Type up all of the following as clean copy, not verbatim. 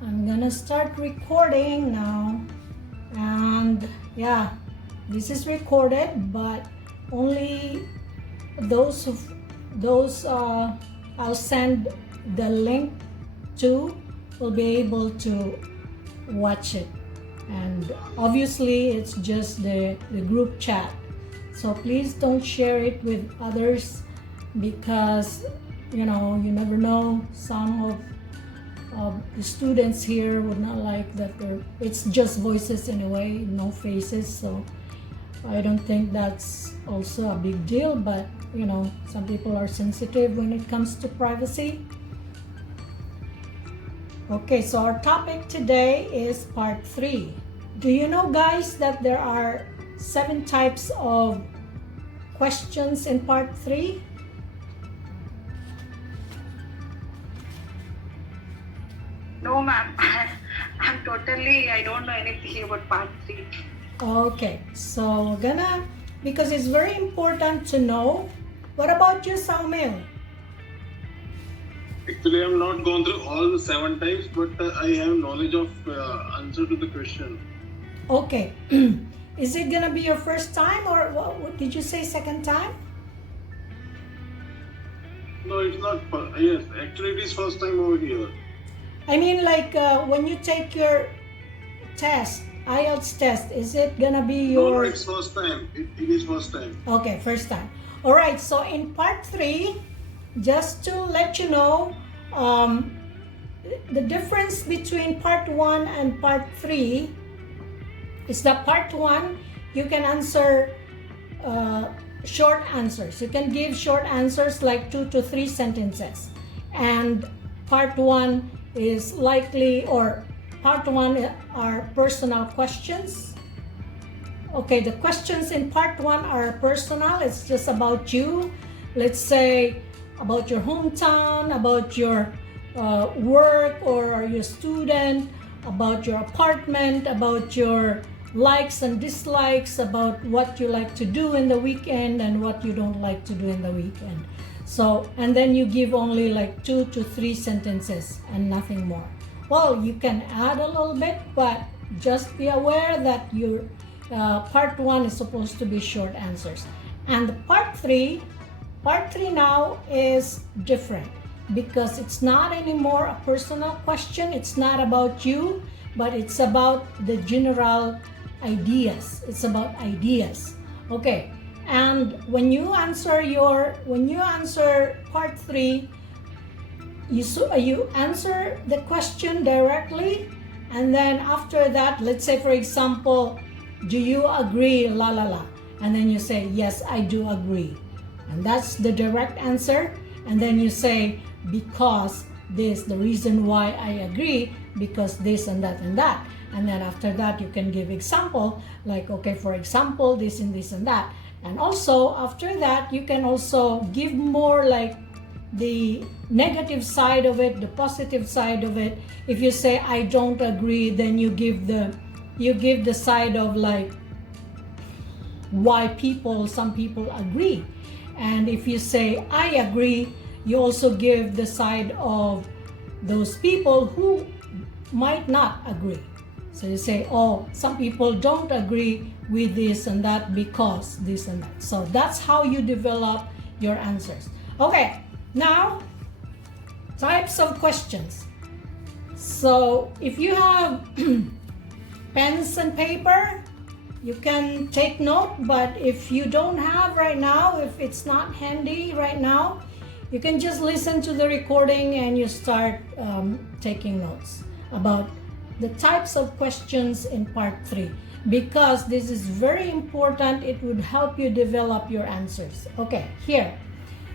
I'm gonna start recording now, and yeah, this is recorded, but only those who I'll send the link to will be able to watch it, and obviously it's just the group chat, so please don't share it with others because you never know, some of the students here would not like that it's just voices anyway, no faces, so I don't think that's also a big deal, but some people are sensitive when it comes to privacy. Okay, so our topic today is part 3. Do you know, guys, that there are 7 types of questions in part 3? No, ma'am. I don't know anything about part 3. Okay, so we're gonna, because it's very important to know. What about you, Saumil? Actually, I have not gone through all the 7 types, but I have knowledge of answer to the question. Okay. Is it gonna be your first time, or what did you say, second time? No, it's not. Yes, actually, it is first time over here. I mean, like when you take your test, IELTS test, is it gonna be your... No, it's first time. It is first time. Okay, first time. All right, so in part 3, just to let you know, the difference between part 1 and part 3 is that part 1, you can answer short answers. You can give short answers like 2 to 3 sentences. And part 1 is likely, or part 1 are personal questions. Okay, the questions in part 1 are personal. It's just about you. Let's say about your hometown, about your work, or are you a student, about your apartment, about your likes and dislikes, about what you like to do in the weekend and what you don't like to do in the weekend. So, and then you give only like 2 to 3 sentences and nothing more. Well, you can add a little bit, but just be aware that your part 1 is supposed to be short answers. And the part 3 now is different because it's not anymore a personal question. It's not about you, but it's about the general ideas. It's about ideas. Okay. And when you answer part 3, you answer the question directly, and then after that, let's say for example, do you agree, la la la, and then you say yes, I do agree, and that's the direct answer. And then you say because this, the reason why I agree, because this and that and that. And then after that you can give example like, okay, for example, this and this and that. And also after that you can also give more like the negative side of it, the positive side of it. If you say I don't agree, then you give the side of like why some people agree. And if you say I agree, you also give the side of those people who might not agree. So you say, oh, some people don't agree with this and that because this and that. So that's how you develop your answers. Okay, now types of questions. So if you have pens and paper, you can take note, but if you don't have right now, if it's not handy right now, you can just listen to the recording and you start taking notes about the types of questions in part 3, because this is very important. It would help you develop your answers. Okay, here.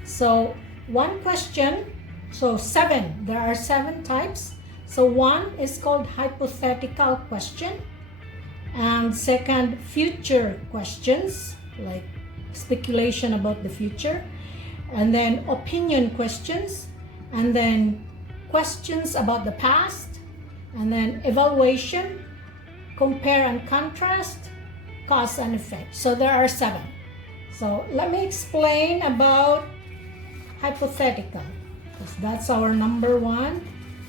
So one question, so 7, there are 7 types. So 1 is called hypothetical question, and second, future questions, like speculation about the future, and then opinion questions, and then questions about the past, and then evaluation, compare and contrast, cause and effect. So there are 7. So let me explain about hypothetical, because that's our number 1.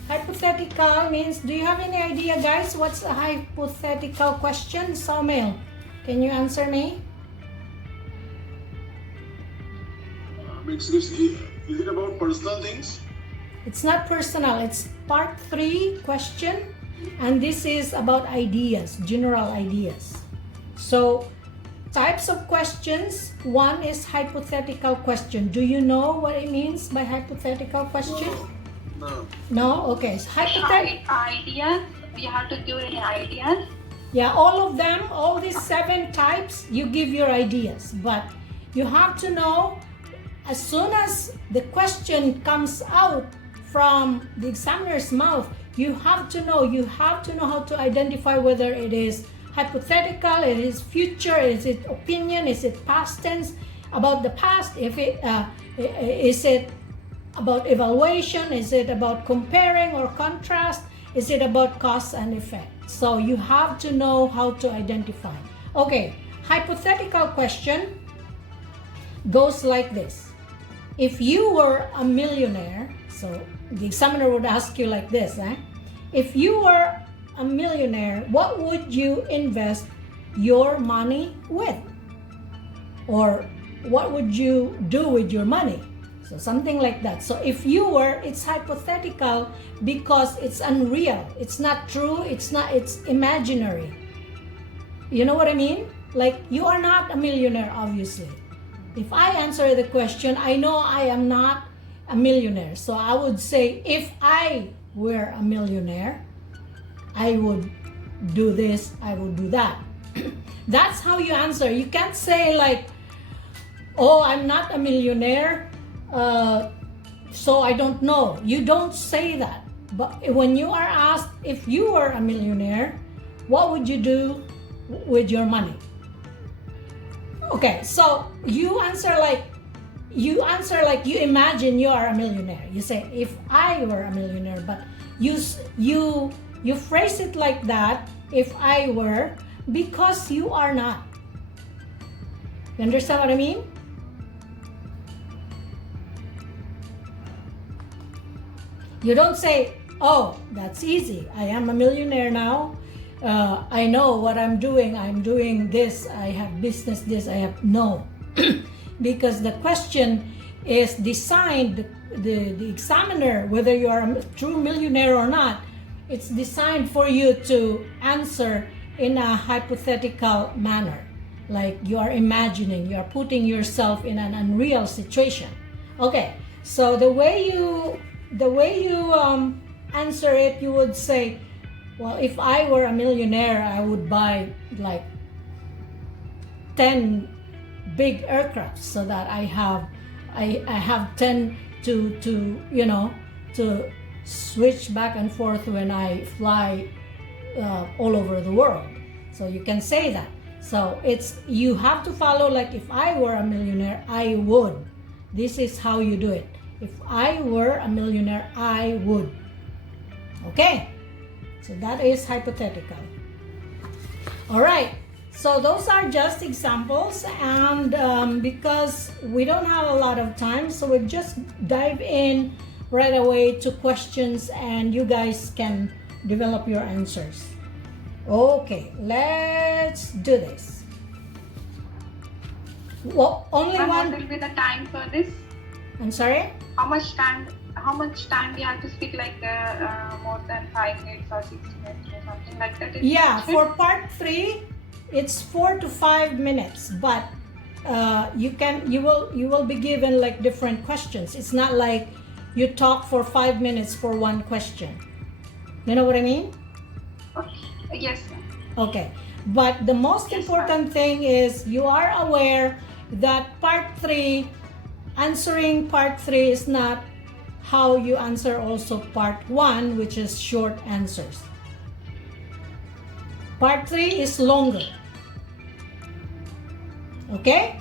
Hypothetical means, do you have any idea, guys, what's a hypothetical question? Saumil, can you answer me? Is it about personal things? It's not personal, it's part 3 question, and this is about ideas, general ideas. So, types of questions. One is hypothetical question. Do you know what it means by hypothetical question? No. No? Okay. So Ideas. We have to give any ideas. yeah, all of them, all these 7 types, you give your ideas. But you have to know, as soon as the question comes out from the examiner's mouth, you have to know how to identify whether it is hypothetical, it is future, is it opinion, is it past tense, about the past, if it is it about evaluation, is it about comparing or contrast, is it about cause and effect. So you have to know how to identify. Okay, hypothetical question goes like this. If you were a millionaire, so the examiner would ask you like this, if you were a millionaire, what would you invest your money with? Or what would you do with your money? So something like that. So if you were, it's hypothetical because it's unreal. It's not true. It's imaginary. You know what I mean? Like, you are not a millionaire, obviously. If I answer the question, I know I am not a millionaire. So I would say, if I were a millionaire, I would do this, I would do that. That's how you answer. You can't say like, oh, I'm not a millionaire, so I don't know. You don't say that. But when you are asked, if you were a millionaire, what would you do with your money? Okay, so you answer like you imagine you are a millionaire. You say, if I were a millionaire, but you phrase it like that, if I were, because you are not. You understand what I mean? You don't say, oh, that's easy. I am a millionaire now. I know what I'm doing. I'm doing this. I have business this. I have no. Because the question is designed, the examiner, whether you are a true millionaire or not, it's designed for you to answer in a hypothetical manner. Like you are imagining, you are putting yourself in an unreal situation. Okay, so the way you answer it, you would say, well, if I were a millionaire, I would buy like 10 big aircrafts so that I have 10 to switch back and forth when I fly all over the world. So you can say that. So you have to follow, like, if I were a millionaire, I would. This is how you do it. If I were a millionaire, I would. Okay? So that is hypothetical. All right. So those are just examples, and because we don't have a lot of time, so we'll just dive in right away to questions, and you guys can develop your answers. Okay, let's do this. Well, only Ma'am, one. what will be the time for this? I'm sorry? How much time we have to speak, like more than 5 minutes or 6 minutes or something like that? Yeah, for part 3, it's 4 to 5 minutes, but you will be given like different questions. It's not like you talk for 5 minutes for one question. You know what I mean? Yes, ma'am. Okay, but the most important thing is you are aware that part 3, answering part 3 is not how you answer also part 1, which is short answers. Part 3 is longer. Okay?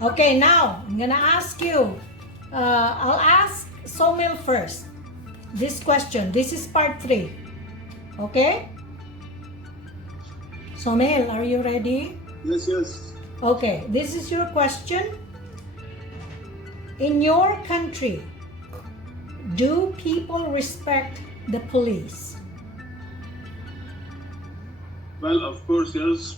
Okay, now I'm gonna ask you. I'll ask Somil first. This question. This is part 3. Okay? Somil, are you ready? Yes. Okay, this is your question. In your country, do people respect the police? Well, of course, yes.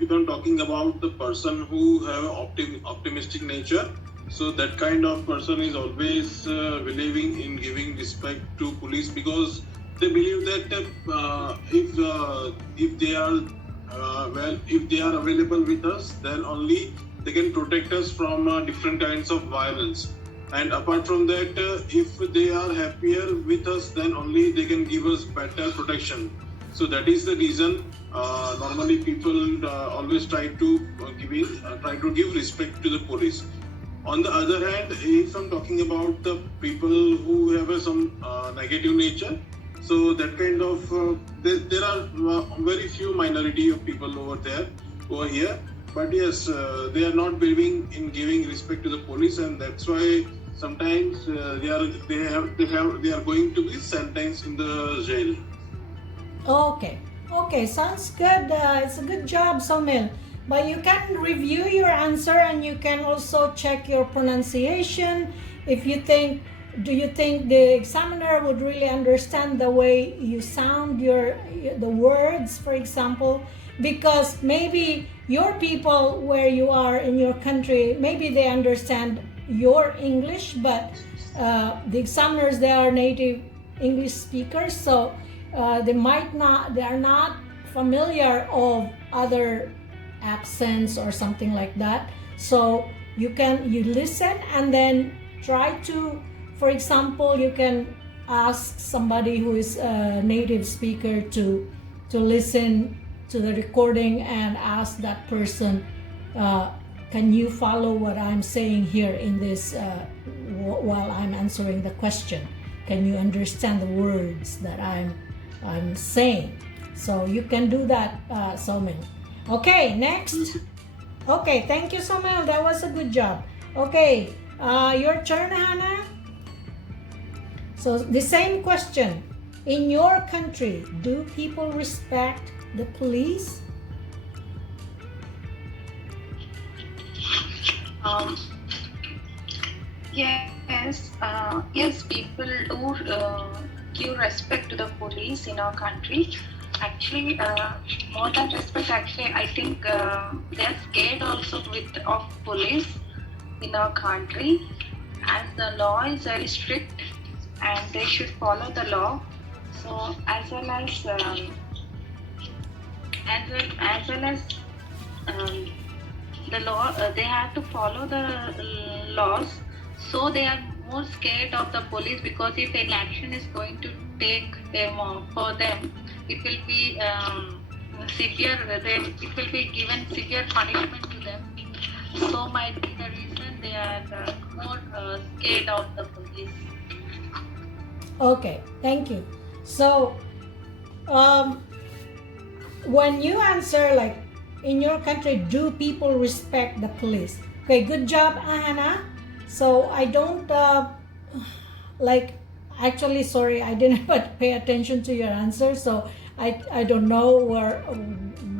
If I'm talking about the person who have optimistic nature, so that kind of person is always believing in giving respect to police, because they believe that if they are if they are available with us, then only they can protect us from different kinds of violence. And apart from that, if they are happier with us, then only they can give us better protection. So that is the reason normally people always try to give respect to the police. On the other hand, if I'm talking about the people who have some negative nature, so that kind of there are very few minority of people over here. But yes, they are not believing in giving respect to the police, and that's why sometimes they are going to be sentenced in the jail. Okay, sounds good. It's a good job, Somil. But you can review your answer, and you can also check your pronunciation. If you think, do you think the examiner would really understand the way you sound the words, for example? Because maybe your people where you are in your country, maybe they understand your English, but the examiners, they are native English speakers, so they are not familiar of other accents or something like that. So you listen and then try to, for example, you can ask somebody who is a native speaker to listen to the recording and ask that person, can you follow what I'm saying here in this while I'm answering the question? Can you understand the words that I'm saying? So you can do that, Somil. Okay, next. Okay, thank you, Somil. That was a good job. Okay, your turn, Hannah. So the same question. In your country, do people respect the police? Yes, people do give respect to the police in our country. Actually, more than respect, actually, I think they're scared also of police in our country, as the law is very strict and they should follow the law. So as well as the law, they have to follow the laws. So they are more scared of the police, because if any action is going to take them for them, it will be severe. It will be given severe punishment to them. So might be the reason they are more scared of the police. Okay, thank you. So when you answer, like, in your country, do people respect the police? Okay, good job, Hannah. So I don't actually, sorry, I didn't pay attention to your answer, so I don't know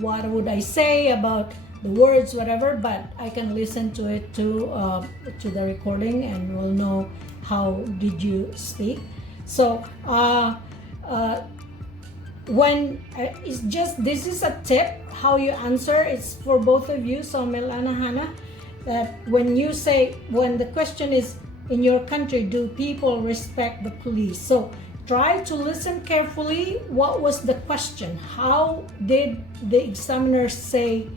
what would I say about the words, whatever, but I can listen to it to the recording, and we'll know how did you speak. So when it's just, this is a tip how you answer. It's for both of you, Somil and Hannah, that when the question is, in your country, do people respect the police? So try to listen carefully. What was the question? How did the examiner say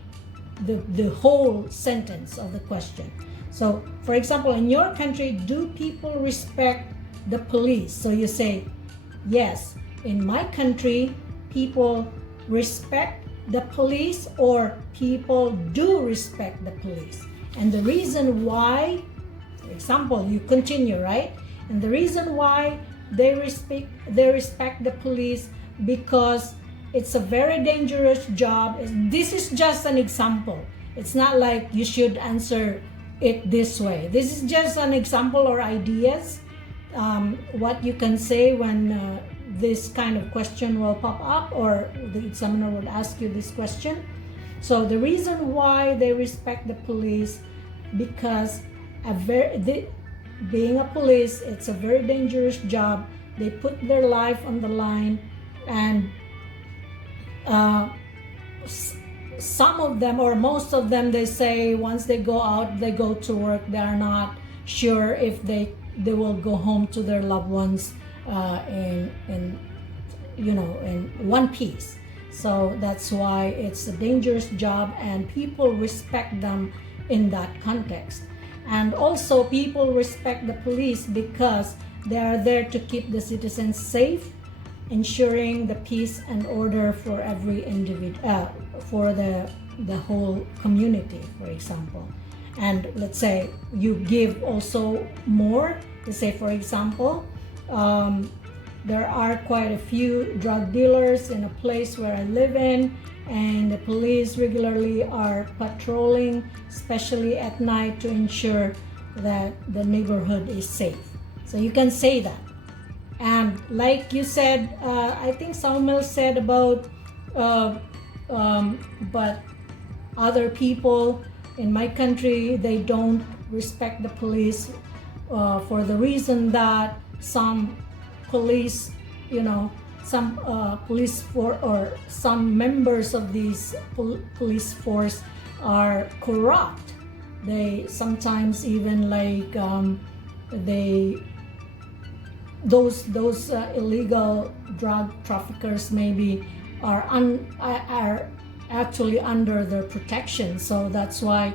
the whole sentence of the question? So for example, in your country, do people respect the police? So you say, yes, in my country, people respect the police, or people do respect the police. And the reason why, for example, you continue, right? And the reason why they respect the police, because it's a very dangerous job. This is just an example. It's not like you should answer it this way. This is just an example or ideas, what you can say when this kind of question will pop up, or the examiner would ask you this question. So the reason why they respect the police, because being a police, it's a very dangerous job. They put their life on the line, and some of them, or most of them, they say once they go out, they go to work, they are not sure if they will go home to their loved ones in one piece. So that's why it's a dangerous job, and people respect them in that context. And also people respect the police because they are there to keep the citizens safe, ensuring the peace and order for every individual, for the whole community, for example. And let's say you give also more. Let's say, for example, there are quite a few drug dealers in a place where I live in, and the police regularly are patrolling, especially at night, to ensure that the neighborhood is safe. So you can say that. And like you said, I think Samuel said about but other people in my country, they don't respect the police for the reason that some police, some police force or some members of these police force are corrupt. They sometimes even those illegal drug traffickers maybe are actually under their protection. So that's why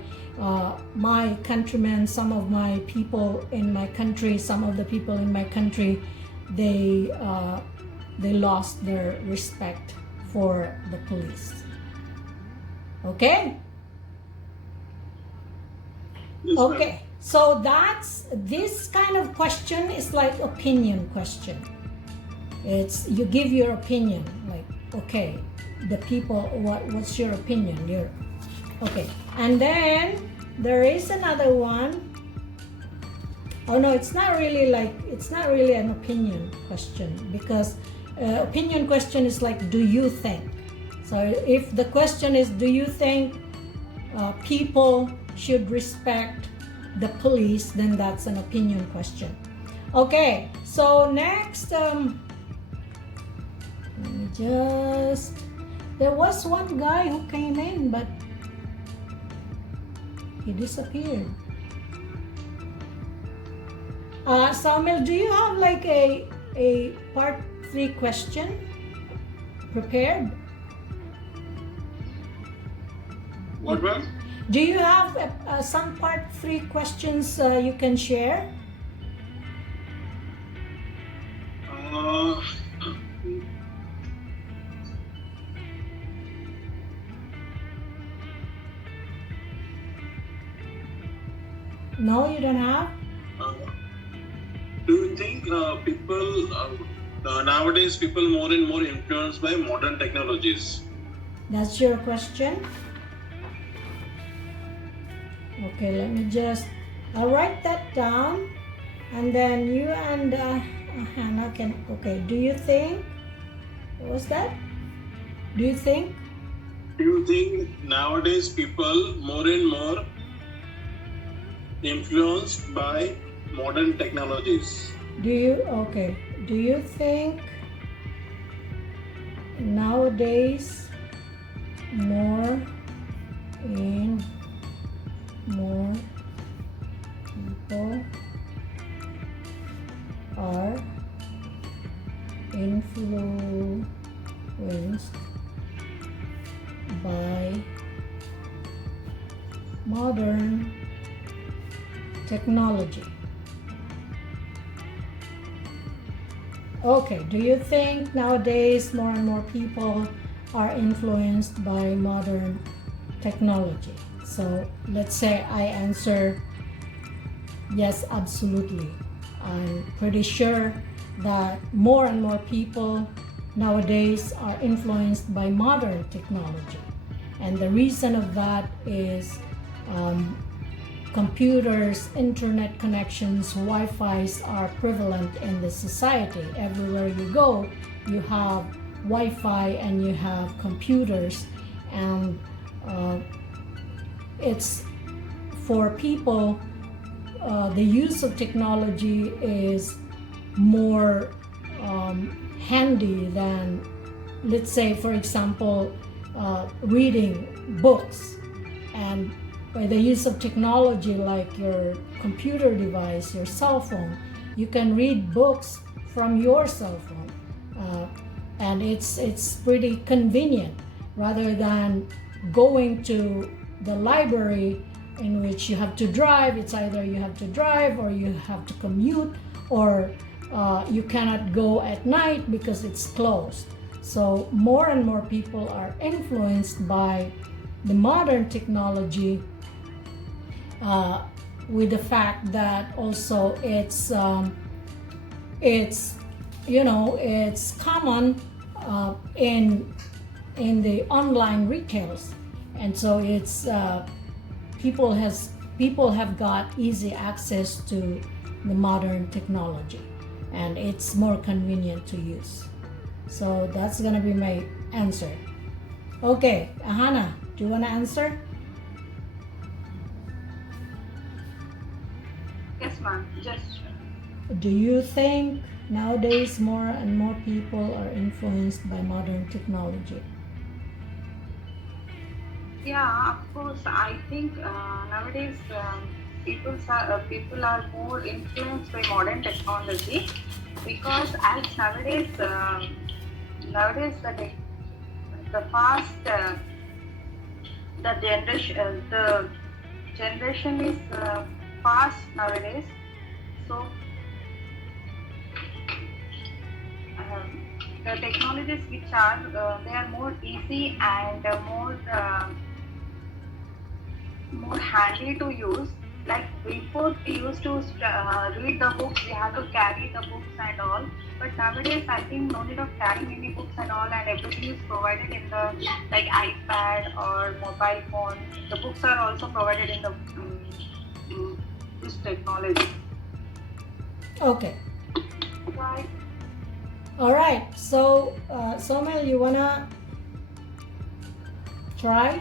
my countrymen, some of the people in my country, they lost their respect for the police. Okay? Yes, ma'am. Okay. So this kind of question is like opinion question. It's you give your opinion, like, okay, the people, what's your opinion? Okay. And then there is another one. Oh no, it's not really an opinion question, because opinion question is like, do you think? So if the question is, do you think people should respect the police, then that's an opinion question. Okay, so next, let me just, there was one guy who came in, but he disappeared. Samuel, do you have like a part 3 question prepared? What, ma'am? Do you have some part 3 questions you can share? No, you don't have? Do you think people nowadays people more and more influenced by modern technologies? That's your question? Okay, let me just, I'll write that down, and then you and Hannah can, okay, do you think, what was that? Do you think nowadays people more and more influenced by modern technologies? Do you think nowadays more people are influenced by modern technology? Okay, do you think nowadays more and more people are influenced by modern technology? So let's say I answer yes, absolutely. I'm pretty sure that more and more people nowadays are influenced by modern technology. And the reason of that is computers, internet connections, Wi-Fi's are prevalent in the society. Everywhere you go, you have Wi-Fi and you have computers, and it's for people the use of technology is more handy than, let's say, for example, reading books. And by the use of technology like your computer device, your cell phone, you can read books from your cell phone, and it's pretty convenient rather than going to the library in which you have to drive. It's either you have to drive or you have to commute, or you cannot go at night because it's closed. So more and more people are influenced by the modern technology, with the fact that also it's common in the online retails, and so it's people have got easy access to the modern technology, and it's more convenient to use. So that's gonna be my answer. Okay, Ahana, do you want to answer? Yes, ma'am. Just Do you think nowadays more and more people are influenced by modern technology? yeah, of course. I think nowadays people are more influenced by modern technology because as nowadays the fast the generation is fast nowadays. So the technologies which are they are more easy and more handy to use. Like before, we used to read the books, we had to carry the books and all. But nowadays, I think no need of carrying any books and all, and everything is provided in the like iPad or mobile phone. The books are also provided in the this technology. Okay. Right. All right. So, Somel, you wanna try?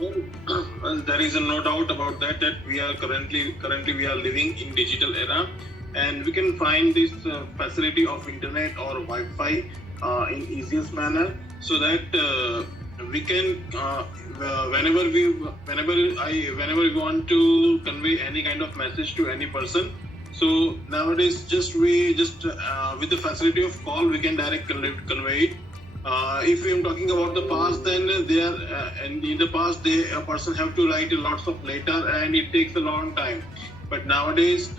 Well, there is no doubt about that we are currently we are living in digital era, and we can find this facility of internet or Wi-Fi in easiest manner, so that we can whenever we want to convey any kind of message to any person. So nowadays, we just with the facility of call, we can convey it. If we are talking about the past, then they are and in the past, a person have to write lots of letter, and it takes a long time. But nowadays,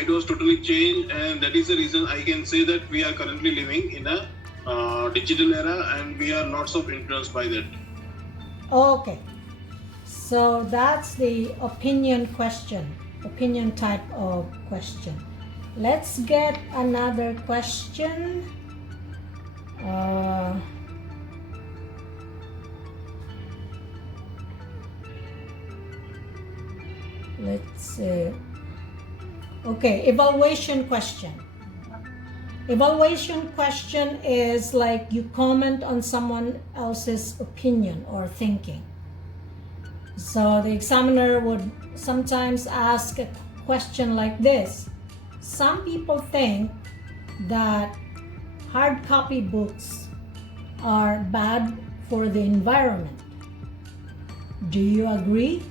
it was totally changed, and that is the reason I can say that we are currently living in a digital era, and we are lots of influenced by that. Okay. So that's the opinion type of question. Let's get another question. Let's see. Okay, evaluation question. Evaluation question is like you comment on someone else's opinion or thinking. So the examiner would sometimes ask a question like this. Some people think that hard copy books are bad for the environment. Do you agree?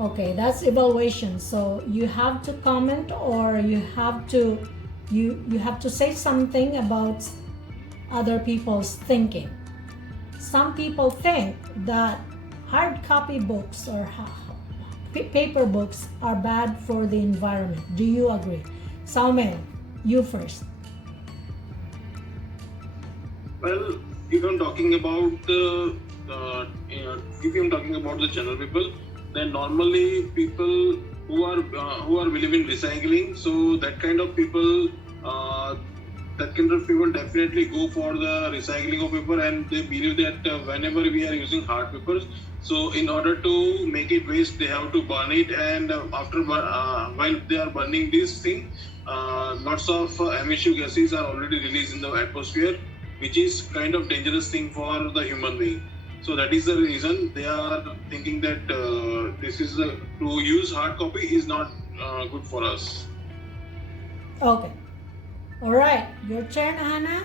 Okay, that's evaluation. So you have to comment, or you have to say something about other people's thinking. Some people think that hard copy books or paper books are bad for the environment. Do you agree? Saumel, you first. Well, if I'm talking about the general people, then normally people who are believe in recycling, so that kind of people definitely go for the recycling of paper, and they believe that whenever we are using hard papers, so in order to make it waste, they have to burn it, and while they are burning this thing, lots of emission gases are already released in the atmosphere, which is kind of dangerous thing for the human being. So that is the reason they are thinking that this is to use hard copy is not good for us. Okay. All right. Your turn, Hannah.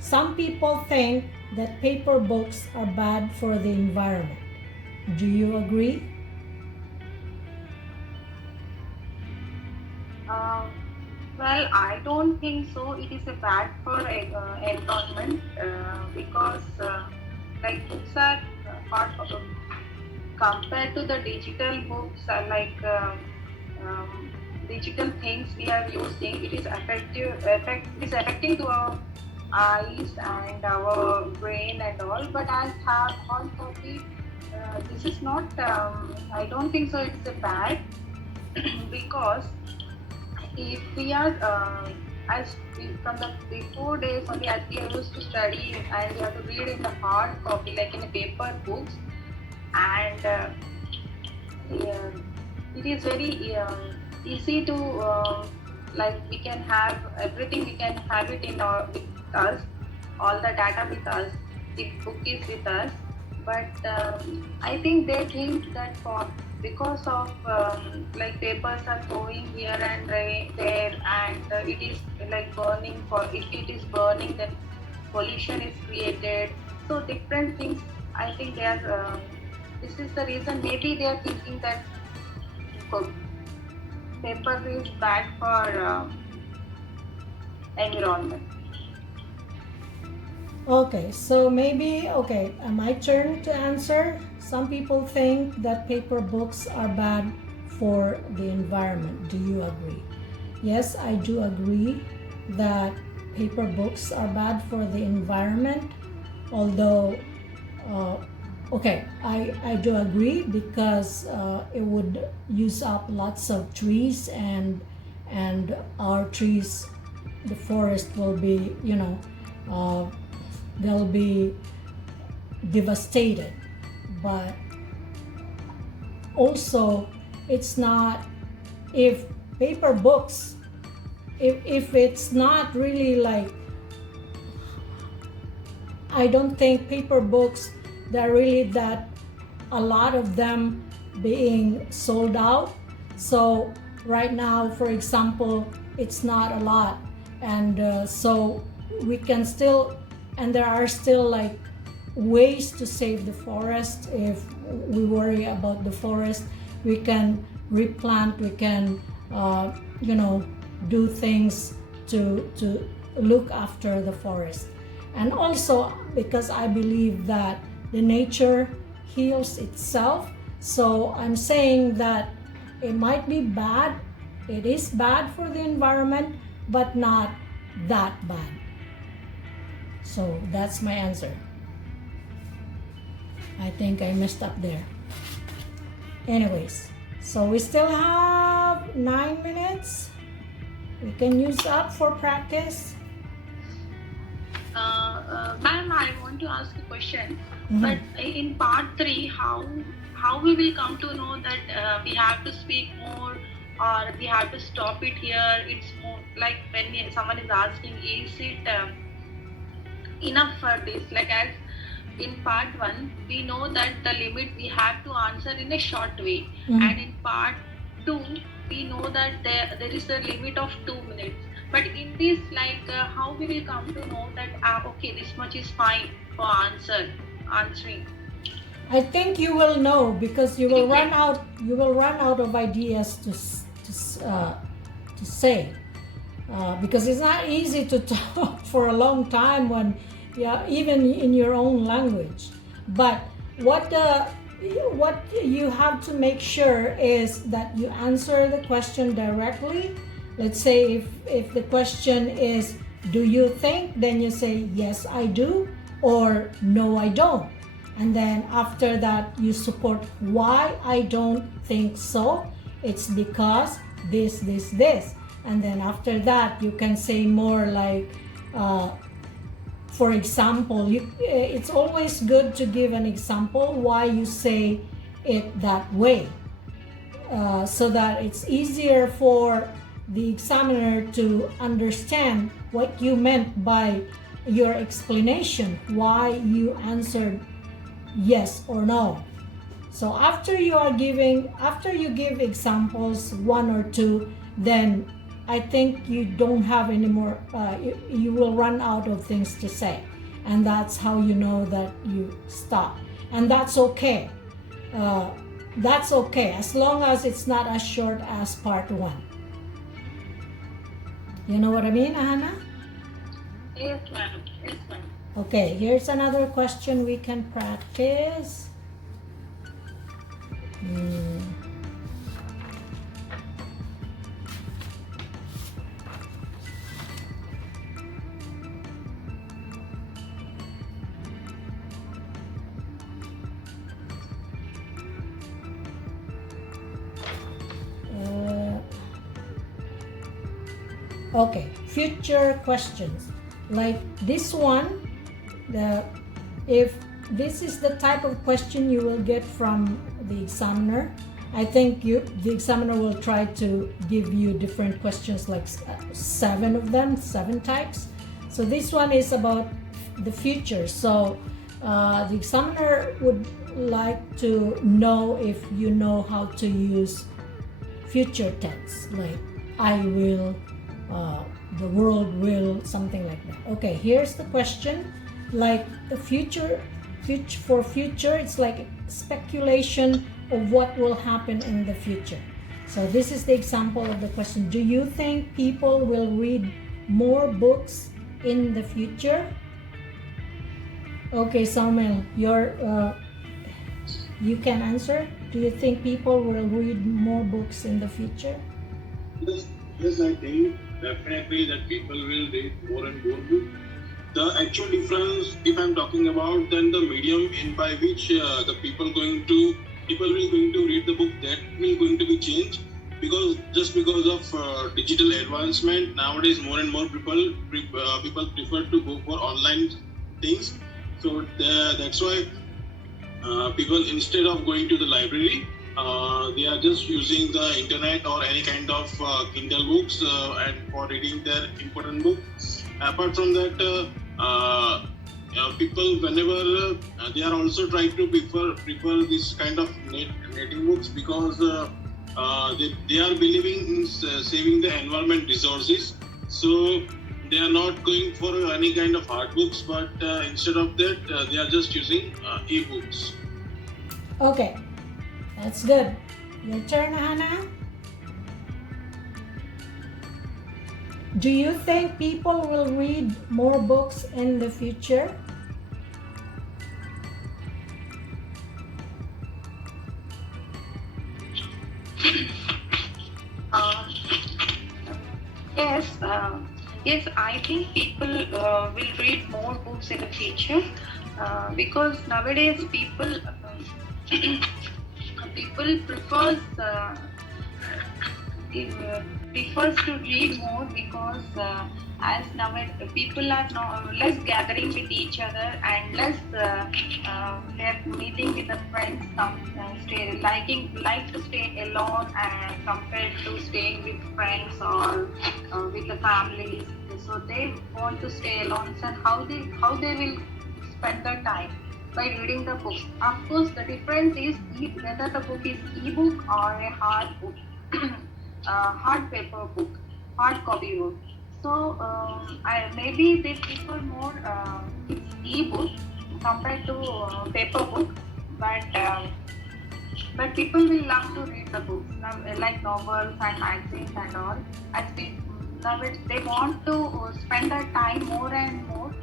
Some people think that paper books are bad for the environment. Do you agree? Well, I don't think so. It is a bad for environment because like books are part of compared to the digital books digital things we are using. It is affecting to our eyes and our brain and all. But as hard copy, this is not. I don't think so. It's a bad because if we are as from the before days only as we used to study and we have to read in the hard copy like in a paper books and yeah, it is very easy to like we can have everything, we can have it in our with us, all the data with us, the book is with us. But I think they think that for because of like papers are going here and there and it is like burning, for if it is burning then pollution is created, so different things. I think they are this is the reason maybe they are thinking that paper is bad for environment. Okay, so maybe, okay, my turn to answer. Some people think that paper books are bad for the environment. Do you agree? Yes, I do agree that paper books are bad for the environment, although, okay, I do agree because it would use up lots of trees and our trees, the forest will be, they'll be devastated. But also it's not, if paper books, if it's not really like, I don't think paper books, they're really that a lot of them being sold out. So right now, for example, it's not a lot, and so we can still, and there are still like ways to save the forest. If we worry about the forest, we can replant, we can do things to look after the forest. And also because I believe that the nature heals itself, so I'm saying that it might be bad, it is bad for the environment, but not that bad. So that's my answer. I think I messed up there. Anyways, so we still have 9 minutes. We can use up for practice. Ma'am, I want to ask a question. But in part 3, how we will come to know that we have to speak more or we have to stop it here? It's more like when someone is asking, is it enough for this? Like as in part 1, we know that the limit we have to answer in a short way, and in part 2, we know that there is a limit of 2 minutes. But in this, like how we will come to know that okay, this much is fine for answering? I think you will know because you will run out. You will run out of ideas to say, because it's not easy to talk for a long time when, even in your own language. But what you have to make sure is that you answer the question directly. Let's say if the question is, do you think? Then you say, yes, I do, or no, I don't. And then after that, you support why I don't think so. It's because this. And then after that, you can say more like, for example, it's always good to give an example why you say it that way, so that it's easier for the examiner to understand what you meant by your explanation why you answered yes or no. So after you give examples, one or two, then I think you don't have any more, you will run out of things to say. And that's how you know that you stop. And that's okay. That's okay, as long as it's not as short as part one. You know what I mean, Hannah? Yes, ma'am. Yes, ma'am. Okay, here's another question we can practice. Okay, future questions. Like this one, if this is the type of question you will get from the examiner, I think the examiner will try to give you different questions, like 7 of them, 7 types. So this one is about the future. So the examiner would like to know if you know how to use future tense, like I will, the world will, something like that. Okay, here's the question. Like the future, for future, it's like speculation of what will happen in the future. So this is the example of the question. Do you think people will read more books in the future? Okay, Samuel, you can answer. Do you think people will read more books in the future? Yes, I think definitely that people will read more and more books. The actual difference, if I'm talking about, then the medium in by which the people will going to read the book, that will going to be changed, because of digital advancement nowadays, more and more people prefer to go for online things. So that's why people, instead of going to the library, they are just using the internet or any kind of Kindle books and for reading their important book. Apart from that, people, whenever they are also trying to prefer this kind of netting books, because they are believing in saving the environment resources. So they are not going for any kind of hard books, but instead of that, they are just using e-books. Okay, that's good. Your turn, Hannah. Do you think people will read more books in the future? Yes, I think people will read more books in the future because nowadays people prefers to read more, because as nowadays people are less gathering with each other and less they're meeting with the friends, like to stay alone and compared to staying with friends or with the families. So they want to stay alone. So how they will spend their time? By reading the books. Of course, the difference is whether the book is e-book or a hard book, hard paper book, hard copy book. So maybe they prefer more e-book compared to paper book, but people will love to read the books, like novels and magazines and all. As they want to spend their time more and more.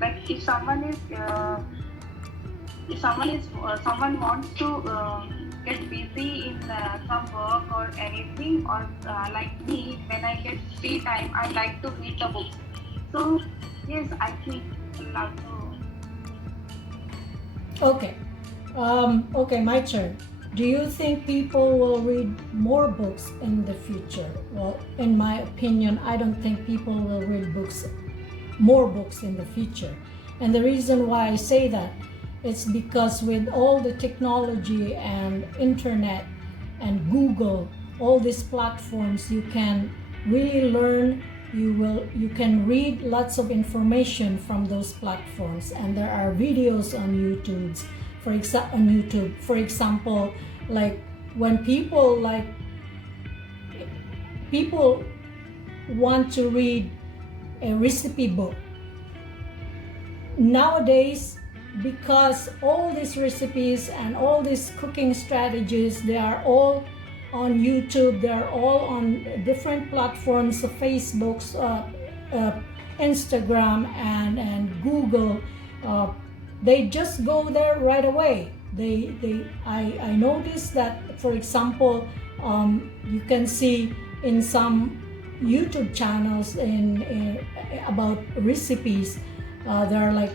Like if someone wants to get busy in some work or anything, or like me, when I get free time, I like to read the books. So yes, I think I love to. Okay. Okay, my turn. Do you think people will read more books in the future? Well, in my opinion, I don't think people will read more books in the future. And the reason why I say that, it's because with all the technology and internet and Google all these platforms, you can really learn. You can read lots of information from those platforms, and there are videos on YouTube. For example, like when people want to read a recipe book nowadays, because all these recipes and all these cooking strategies, they are all on YouTube, they're all on different platforms, Facebook, Instagram, and Google. They just go there right away. I noticed that, for example, you can see in some YouTube channels about recipes, there are like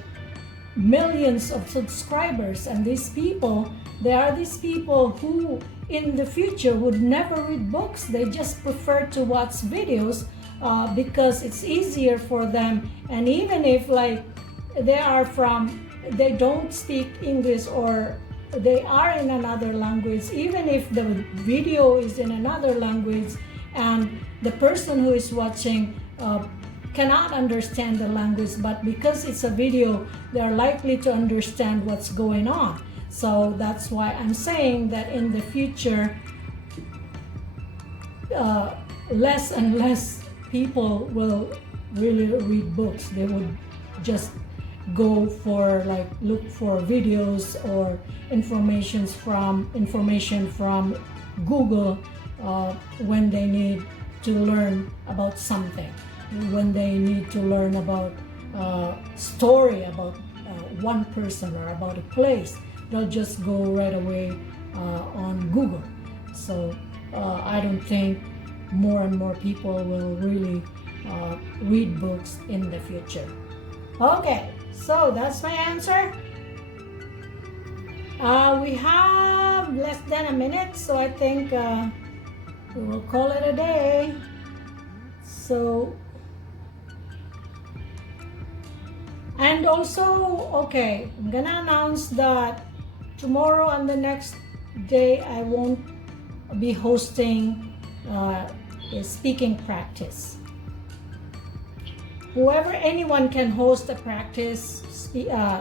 millions of subscribers, and these people who in the future would never read books. They just prefer to watch videos because it's easier for them. And even if like they don't speak English, or they are in another language, even if the video is in another language and the person who is watching cannot understand the language, but because it's a video, they're likely to understand what's going on. So that's why I'm saying that in the future, less and less people will really read books. They would just go for look for videos or information from Google when they need to learn about something, when they need to learn about story about one person or about a place. They'll just go right away on Google. So I don't think more and more people will really read books in the future. Okay, so that's my answer. We have less than a minute, so I think we will call it a day. So, and also, okay, I'm gonna announce that tomorrow and the next day I won't be hosting a speaking practice. Anyone can host a practice,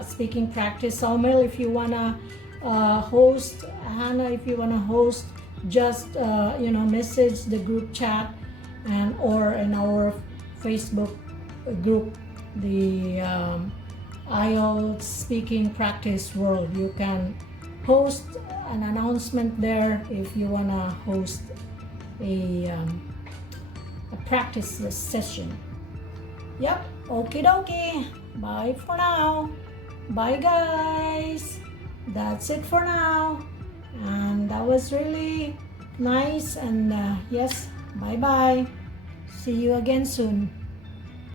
speaking practice. Saumil, if you wanna host, Hannah, if you wanna host, just message the group chat or in our Facebook group, the IELTS speaking practice world. You can post an announcement there if you wanna host a practice session. Yep, okie dokie. Bye for now. Bye guys. That's it for now. And that was really nice. And yes, bye bye. See you again soon.